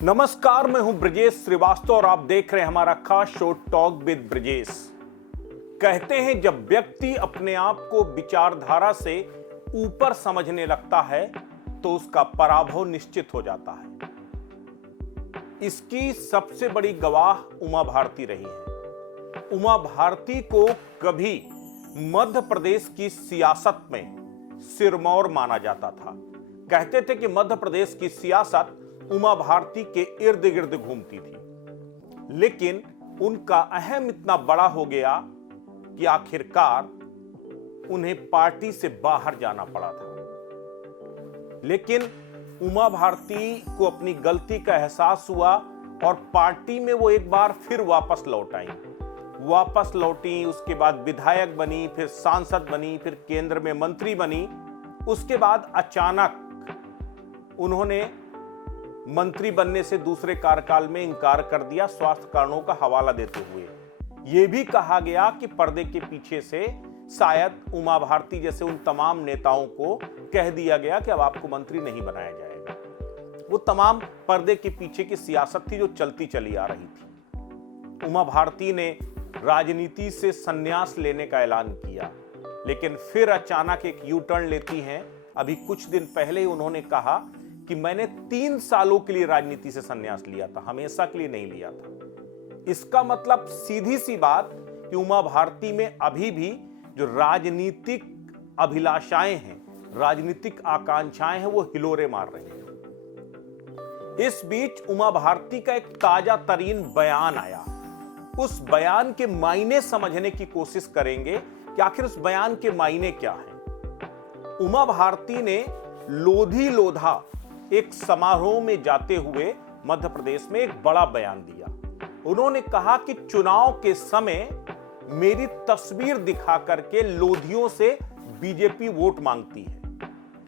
नमस्कार, मैं हूं ब्रजेश श्रीवास्तव और आप देख रहे हैं हमारा खास शो टॉक विद ब्रजेश। कहते हैं जब व्यक्ति अपने आप को विचारधारा से ऊपर समझने लगता है तो उसका पराभव निश्चित हो जाता है। इसकी सबसे बड़ी गवाह उमा भारती रही है। उमा भारती को कभी मध्य प्रदेश की सियासत में सिरमौर माना जाता था। कहते थे कि मध्य प्रदेश की सियासत उमा भारती के इर्द गिर्द घूमती थी, लेकिन उनका अहम इतना बड़ा हो गया कि आखिरकार उन्हें पार्टी से बाहर जाना पड़ा था। लेकिन उमा भारती को अपनी गलती का एहसास हुआ और पार्टी में वो एक बार फिर वापस लौटी। उसके बाद विधायक बनी, फिर सांसद बनी, फिर केंद्र में मंत्री बनी। उसके बाद अचानक उन्होंने मंत्री बनने से दूसरे कार्यकाल में इंकार कर दिया, स्वास्थ्य कारणों का हवाला देते हुए। यह भी कहा गया कि पर्दे के पीछे से शायद उमा भारती जैसे उन तमाम नेताओं को कह दिया गया कि अब आपको मंत्री नहीं बनाया जाएगा। वो तमाम पर्दे के पीछे की सियासत थी जो चलती चली आ रही थी। उमा भारती ने राजनीति से संन्यास लेने का ऐलान किया, लेकिन फिर अचानक एक यू टर्न लेती हैं। अभी कुछ दिन पहले ही उन्होंने कहा कि मैंने 3 सालों के लिए राजनीति से संन्यास लिया था, हमेशा के लिए नहीं लिया था। इसका मतलब सीधी सी बात कि उमा भारती में अभी भी जो राजनीतिक अभिलाषाएं हैं, राजनीतिक आकांक्षाएं हैं, वो हिलोरे मार रही हैं। इस बीच उमा भारती का एक ताजा तरीन बयान आया। उस बयान के मायने समझने की कोशिश करेंगे कि आखिर उस बयान के मायने क्या हैं। उमा भारती ने लोधी लोधा एक समारोह में जाते हुए मध्य प्रदेश में एक बड़ा बयान दिया। उन्होंने कहा कि चुनाव के समय मेरी तस्वीर दिखा करके लोधियों से बीजेपी वोट मांगती है,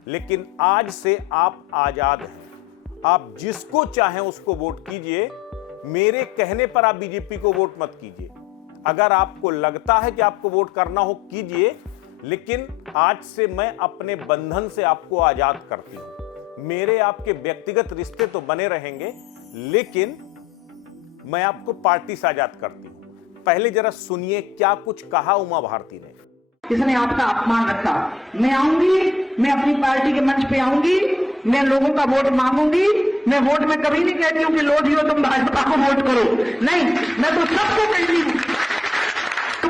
लेकिन आज से आप आजाद हैं। आप जिसको चाहें उसको वोट कीजिए, मेरे कहने पर आप बीजेपी को वोट मत कीजिए। अगर आपको लगता है कि आपको वोट करना हो कीजिए, लेकिन आज से मैं अपने बंधन से आपको आजाद करती हूं। मेरे आपके व्यक्तिगत रिश्ते तो बने रहेंगे, लेकिन मैं आपको पार्टी से आजाद करती हूं। पहले जरा सुनिए क्या कुछ कहा उमा भारती ने। इसने आपका अपमान रखा। मैं आऊंगी, मैं अपनी पार्टी के मंच पे आऊंगी, मैं लोगों का वोट मांगूंगी। मैं वोट में कभी नहीं कहती हूँ कि लोधियो तुम भाजपा को वोट करो, नहीं, मैं तो सबको कहती हूँ,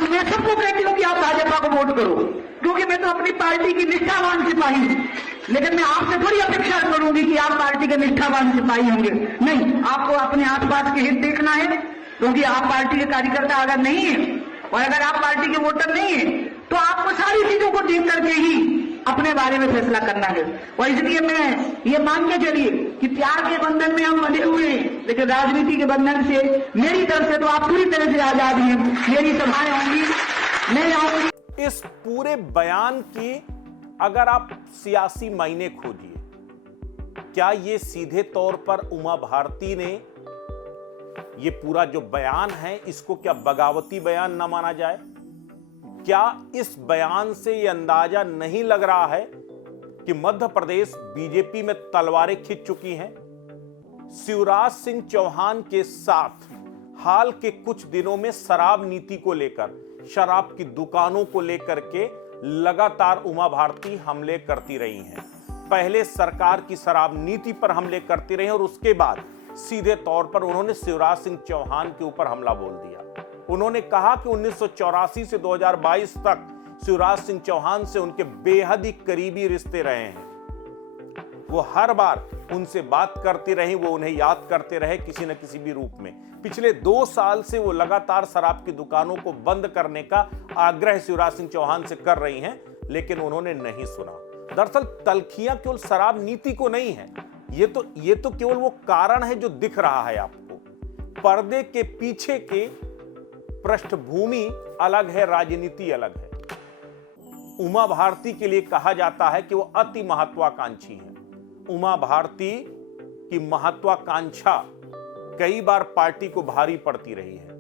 मैं सबको कहती हूँ कि आप भाजपा को वोट करो, क्योंकि मैं तो अपनी पार्टी की निष्ठावान सिपाही हूँ। लेकिन मैं आपसे थोड़ी अपेक्षा करूंगी कि आप पार्टी के निष्ठावान सिपाही होंगे। नहीं, आपको अपने आसपास के हित देखना है, क्योंकि आप पार्टी के कार्यकर्ता अगर नहीं है और अगर आप पार्टी के वोटर नहीं है, तो आपको सारी चीजों को देख करके ही अपने बारे में फैसला करना है। और इसलिए मैं ये मान के चलिए कि प्यार के बंधन में हम बंधे हुए हैं, लेकिन राजनीति के बंधन से मेरी तरफ से तो आप पूरी तरह से आजाद हैं। मेरी सभाएं होंगी, मैं आऊंगी। इस पूरे बयान की अगर आप सियासी मायने खोजिए, क्या ये सीधे तौर पर उमा भारती ने ये पूरा जो बयान है इसको क्या बगावती बयान ना माना जाए? क्या इस बयान से ये अंदाजा नहीं लग रहा है कि मध्य प्रदेश बीजेपी में तलवारें खिंच चुकी हैं? शिवराज सिंह चौहान के साथ हाल के कुछ दिनों में शराब नीति को लेकर, शराब की दुकानों को लेकर के लगातार उमा भारती हमले करती रही हैं। पहले सरकार की शराब नीति पर हमले करती रही और उसके बाद सीधे तौर पर उन्होंने शिवराज सिंह चौहान के ऊपर हमला बोल दिया। उन्होंने कहा कि 1984 से 2022 तक शिवराज सिंह चौहान से उनके बेहद ही करीबी रिश्ते रहे हैं। वो हर बार उनसे बात करती रही, वो उन्हें याद करते रहे किसी न किसी भी रूप में। पिछले 2 साल से वो लगातार शराब की दुकानों को बंद करने का आग्रह शिवराज सिंह चौहान से कर रही हैं, लेकिन उन्होंने नहीं सुना। दरअसल तलखियां केवल शराब नीति को नहीं है, ये तो केवल वो कारण है जो दिख रहा है आपको। पर्दे के पीछे के पृष्ठभूमि अलग है, राजनीति अलग है। उमा भारती के लिए कहा जाता है कि वो अति महत्वाकांक्षी हैं। उमा भारती की महत्वाकांक्षा कई बार पार्टी को भारी पड़ती रही है।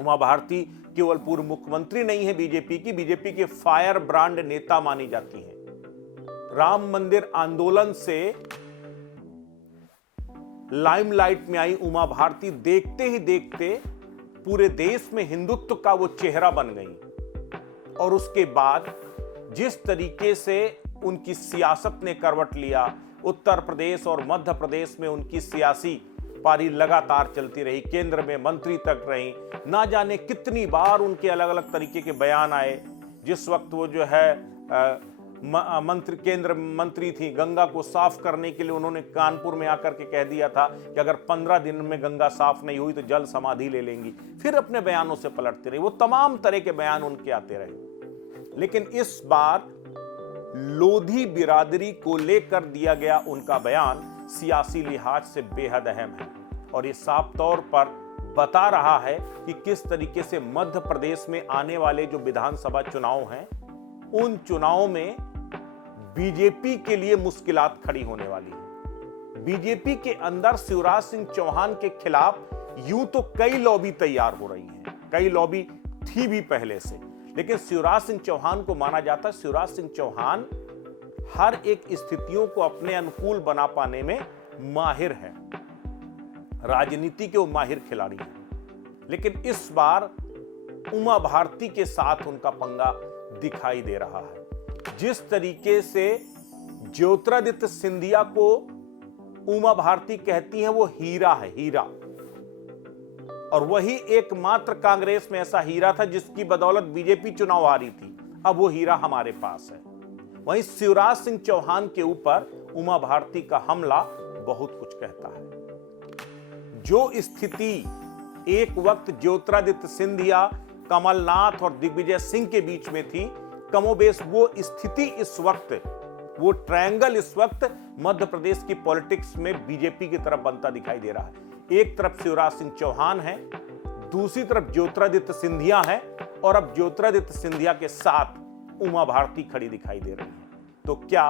उमा भारती केवल पूर्व मुख्यमंत्री नहीं है बीजेपी के फायर ब्रांड नेता मानी जाती हैं। राम मंदिर आंदोलन से लाइमलाइट में आई उमा भारती देखते ही देखते पूरे देश में हिंदुत्व का वो चेहरा बन गई। और उसके बाद जिस तरीके से उनकी सियासत ने करवट लिया, उत्तर प्रदेश और मध्य प्रदेश में उनकी सियासी पारी लगातार चलती रही, केंद्र में मंत्री तक रही, ना जाने कितनी बार उनके अलग अलग तरीके के बयान आए। जिस वक्त वो जो है केंद्र मंत्री थी, गंगा को साफ करने के लिए उन्होंने कानपुर में आकर के कह दिया था कि अगर 15 दिन में गंगा साफ नहीं हुई तो जल समाधि ले लेंगी। फिर अपने बयानों से पलटती रही, वो तमाम तरह के बयान उनके आते रहे। लेकिन इस बार लोधी बिरादरी को लेकर दिया गया उनका बयान सियासी लिहाज से बेहद अहम है और ये साफ तौर पर बता रहा है कि किस तरीके से मध्य प्रदेश में आने वाले जो विधानसभा चुनाव हैं, उन चुनावों में बीजेपी के लिए मुश्किलात खड़ी होने वाली है। बीजेपी के अंदर शिवराज सिंह चौहान के खिलाफ यूं तो कई लॉबी तैयार हो रही हैं, कई लॉबी थी भी पहले से, लेकिन शिवराज सिंह चौहान को माना जाता है शिवराज सिंह चौहान हर एक स्थितियों को अपने अनुकूल बना पाने में माहिर है, राजनीति के वो माहिर खिलाड़ी हैं। लेकिन इस बार उमा भारती के साथ उनका पंगा दिखाई दे रहा है। जिस तरीके से ज्योतिरादित्य सिंधिया को उमा भारती कहती हैं वो हीरा है, हीरा, और वही एकमात्र कांग्रेस में ऐसा हीरा था जिसकी बदौलत बीजेपी चुनाव हारी थी। अब वो हीरा हमारे पास है। वहीं शिवराज सिंह चौहान के ऊपर उमा भारती का हमला बहुत कुछ कहता है। जो स्थिति एक वक्त ज्योतिरादित्य सिंधिया, कमलनाथ और दिग्विजय सिंह के बीच में थी, कमोबेश वो स्थिति इस वक्त, वो ट्रायंगल इस वक्त मध्य प्रदेश की पॉलिटिक्स में बीजेपी की तरफ बनता दिखाई दे रहा है। एक तरफ शिवराज सिंह चौहान है, दूसरी तरफ ज्योतिरादित्य सिंधिया है, और अब ज्योतिरादित्य सिंधिया के साथ उमा भारती खड़ी दिखाई दे रही है। तो क्या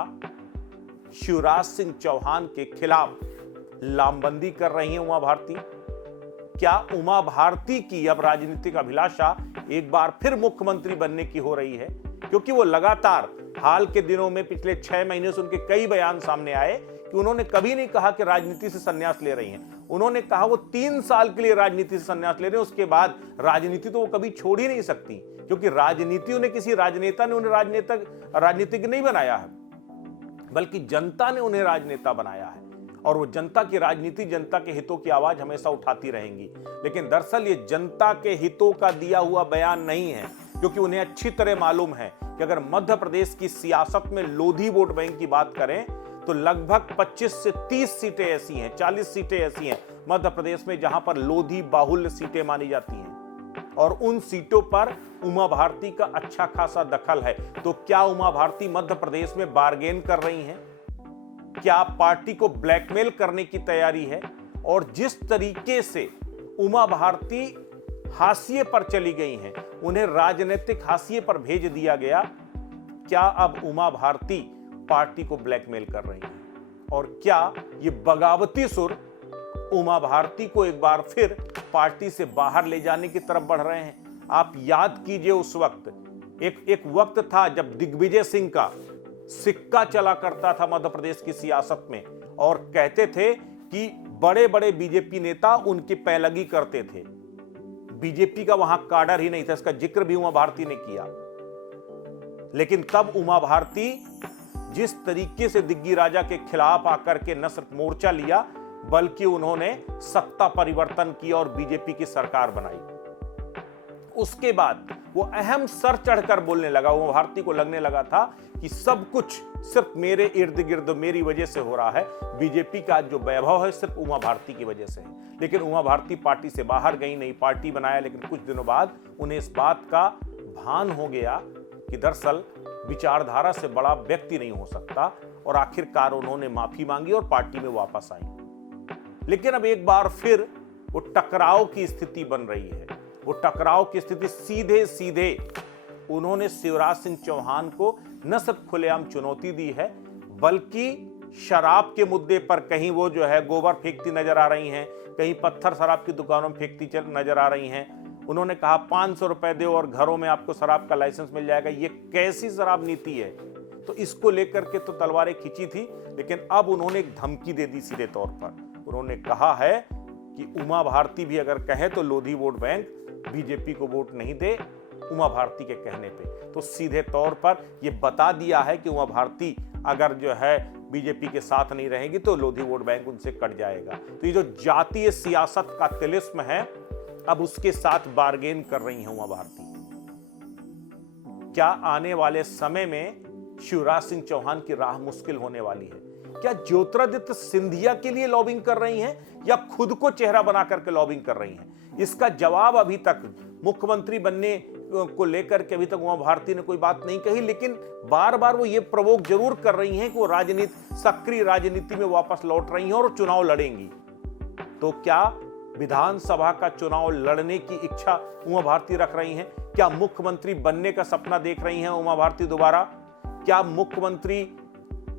शिवराज सिंह चौहान के खिलाफ लामबंदी कर रही है उमा भारती? क्या उमा भारती की अब राजनीतिक अभिलाषा एक बार फिर मुख्यमंत्री बनने की हो रही है? क्योंकि वो लगातार हाल के दिनों में पिछले 6 महीने से उनके कई बयान सामने आए कि उन्होंने कभी नहीं कहा कि राजनीति से संन्यास ले रही हैं। उन्होंने कहा वो 3 साल के लिए राजनीति से संन्यास ले रहे हैं, उसके बाद राजनीति तो वो कभी छोड़ ही नहीं सकती, क्योंकि राजनीति उन्हें किसी राजनेता ने उन्हें राजनीतिक नहीं बनाया है, बल्कि जनता ने उन्हें राजनेता बनाया है। और वो जनता की राजनीति, जनता के हितों की आवाज हमेशा उठाती रहेंगी। लेकिन दरअसल ये जनता के हितों का दिया हुआ बयान नहीं है, क्योंकि उन्हें अच्छी तरह मालूम है कि अगर मध्य प्रदेश की सियासत में लोधी वोट बैंक की बात करें तो लगभग 25 से 30 सीटें ऐसी हैं, 40 सीटें ऐसी हैं मध्य प्रदेश में जहां पर लोधी बाहुल्य सीटें मानी जाती हैं, और उन सीटों पर उमा भारती का अच्छा खासा दखल है। तो क्या उमा भारती मध्य प्रदेश में बार्गेन कर रही हैं? क्या पार्टी को ब्लैकमेल करने की तैयारी है? और जिस तरीके से उमा भारती हाशिए पर चली गई हैं, उन्हें राजनीतिक हाशिए पर भेज दिया गया, क्या अब उमा भारती पार्टी को ब्लैकमेल कर रही हैं? और क्या ये बगावती सुर उमा भारती को एक बार फिर पार्टी से बाहर ले जाने की तरफ बढ़ रहे हैं? आप याद कीजिए, उस वक्त एक वक्त था जब दिग्विजय सिंह का सिक्का चला करता था मध्य प्रदेश की सियासत में, और कहते थे कि बड़े बड़े बीजेपी नेता उनकी पैलगी करते थे, बीजेपी का वहां काडर ही नहीं था। इसका जिक्र भी उमा भारती ने किया। लेकिन तब उमा भारती जिस तरीके से दिग्गी राजा के खिलाफ आकर के न सिर्फ मोर्चा लिया, बल्कि उन्होंने सत्ता परिवर्तन किया और बीजेपी की सरकार बनाई। उसके बाद वो अहम सर चढ़कर बोलने लगा। उमा भारती को लगने लगा था कि सब कुछ सिर्फ मेरे इर्द गिर्द मेरी वजह से हो रहा है, बीजेपी का जो वैभव है सिर्फ उमा भारती की वजह से है। लेकिन उमा भारती पार्टी से बाहर गई, नई पार्टी बनाया, लेकिन कुछ दिनों बाद उन्हें इस बात का भान हो गया कि दरअसल विचारधारा से बड़ा व्यक्ति नहीं हो सकता, और आखिरकार उन्होंने माफी मांगी और पार्टी में वापस आई। लेकिन अब एक बार फिर वो टकराव की स्थिति बन रही है। वो टकराव की स्थिति सीधे सीधे उन्होंने शिवराज सिंह चौहान को न सिर्फ खुलेआम चुनौती दी है, बल्कि शराब के मुद्दे पर कहीं वो जो है गोबर फेंकती नजर आ रही हैं, कहीं पत्थर शराब की दुकानों में फेंकती नजर आ रही हैं। उन्होंने कहा 500 रुपए दो और घरों में आपको शराब का लाइसेंस मिल जाएगा। ये कैसी शराब नीति है? तो इसको लेकर के तो तलवारें खींची थी, लेकिन अब उन्होंने एक धमकी दे दी सीधे तौर पर। उन्होंने कहा है कि उमा भारती भी अगर कहे तो लोधी वोट बैंक बीजेपी को वोट नहीं दे उमा भारती के कहने पे। तो सीधे तौर पर यह बता दिया है कि उमा भारती अगर जो है बीजेपी के साथ नहीं रहेगी तो लोधी वोट बैंक उनसे कट जाएगा। तो ये जो जातीय सियासत का तिलिस्म है, अब उसके साथ बार्गेन कर रही है उमा भारती। क्या आने वाले समय में शिवराज सिंह चौहान की राह मुश्किल होने वाली है? क्या ज्योतिरादित्य सिंधिया के लिए लॉबिंग कर रही हैं या खुद को चेहरा बना करके लॉबिंग कर रही हैं? इसका जवाब अभी तक मुख्यमंत्री बनने को लेकर के अभी तक उमा भारती ने कोई बात नहीं कही, लेकिन बार बार वो ये प्रवोक जरूर कर रही हैं कि वो सक्रिय राजनीति में वापस लौट रही हैं और चुनाव लड़ेंगी। तो क्या विधानसभा का चुनाव लड़ने की इच्छा उमा भारती रख रही हैं? क्या मुख्यमंत्री बनने का सपना देख रही हैं उमा भारती दोबारा? क्या मुख्यमंत्री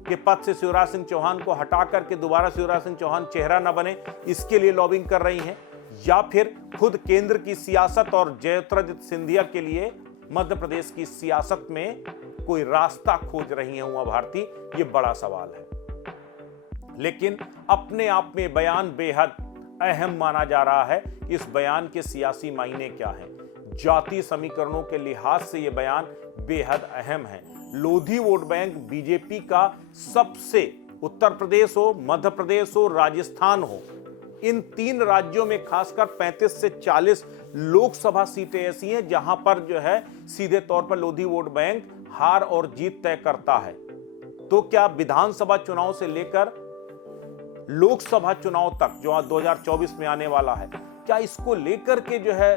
के पद से शिवराज सिंह चौहान को हटा करके दोबारा शिवराज सिंह चौहान चेहरा न बने, इसके लिए लॉबिंग कर रही हैं? या फिर खुद केंद्र की सियासत और ज्योतिरादित्य सिंधिया के लिए मध्य प्रदेश की सियासत में कोई रास्ता खोज रही हैं उमा भारती? ये बड़ा सवाल है। लेकिन अपने आप में बयान बेहद अहम माना जा रहा है। इस बयान के सियासी मायने क्या हैं? जातीय समीकरणों के लिहाज से यह बयान बेहद अहम है। लोधी वोट बैंक बीजेपी का सबसे, उत्तर प्रदेश हो, मध्य प्रदेश हो, राजस्थान हो, इन 3 राज्यों में खासकर 35 से 40 लोकसभा सीटें ऐसी हैं जहां पर जो है सीधे तौर पर लोधी वोट बैंक हार और जीत तय करता है। तो क्या विधानसभा चुनाव से लेकर लोकसभा चुनाव तक जो 2024 में आने वाला है, क्या इसको लेकर के जो है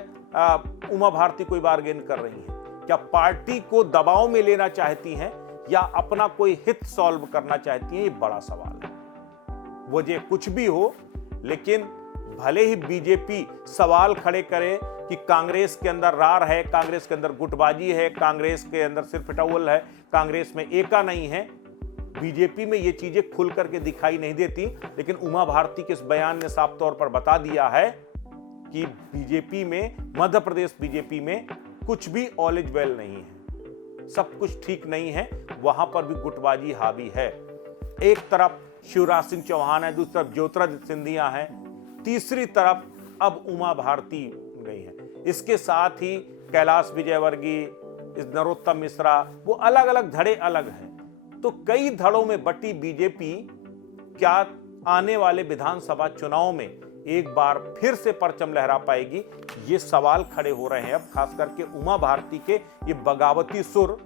उमा भारती कोई बार्गेन कर रही है? क्या पार्टी को दबाव में लेना चाहती हैं या अपना कोई हित सॉल्व करना चाहती हैं? ये बड़ा सवाल है। वजह कुछ भी हो, लेकिन भले ही बीजेपी सवाल खड़े करे कि कांग्रेस के अंदर रार है, कांग्रेस के अंदर गुटबाजी है, कांग्रेस के अंदर सिर्फ पिटावल है, कांग्रेस में एका नहीं है, बीजेपी में ये चीजें खुल करके दिखाई नहीं देती। लेकिन उमा भारती के इस बयान ने साफ तौर पर बता दिया है कि बीजेपी में, मध्य प्रदेश बीजेपी में कुछ भी ऑल इज वेल नहीं है, सब कुछ ठीक नहीं है, वहां पर भी गुटबाजी हावी है। एक तरफ शिवराज सिंह चौहान है, दूसरी तरफ ज्योतिरादित्य सिंधिया है, तीसरी तरफ अब उमा भारती गई है। इसके साथ ही कैलाश विजयवर्गीय, नरोत्तम मिश्रा, वो अलग अलग धड़े अलग हैं। तो कई धड़ों में बटी बीजेपी क्या आने वाले विधानसभा चुनाव में एक बार फिर से परचम लहरा पाएगी? ये सवाल खड़े हो रहे हैं अब, खास करके उमा भारती के ये बगावती सुर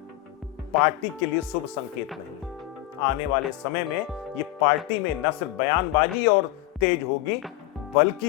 पार्टी के लिए शुभ संकेत नहीं है। आने वाले समय में ये पार्टी में न सिर्फ बयानबाजी और तेज होगी, बल्कि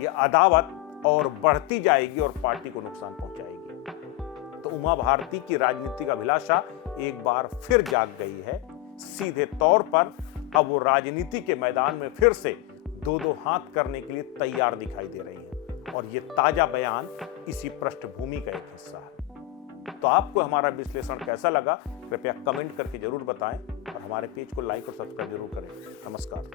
ये अदावत और बढ़ती जाएगी और पार्टी को नुकसान पहुंचाएगी। तो उमा भारती की राजनीतिक अभिलाषा एक बार फिर जाग गई है। सीधे तौर पर अब वो राजनीति के मैदान में फिर से 2-2 हाथ करने के लिए तैयार दिखाई दे रही हैं और ये ताजा बयान इसी पृष्ठभूमि का एक हिस्सा है। तो आपको हमारा विश्लेषण कैसा लगा, कृपया कमेंट करके जरूर बताएं और हमारे पेज को लाइक और सब्सक्राइब जरूर करें। नमस्कार।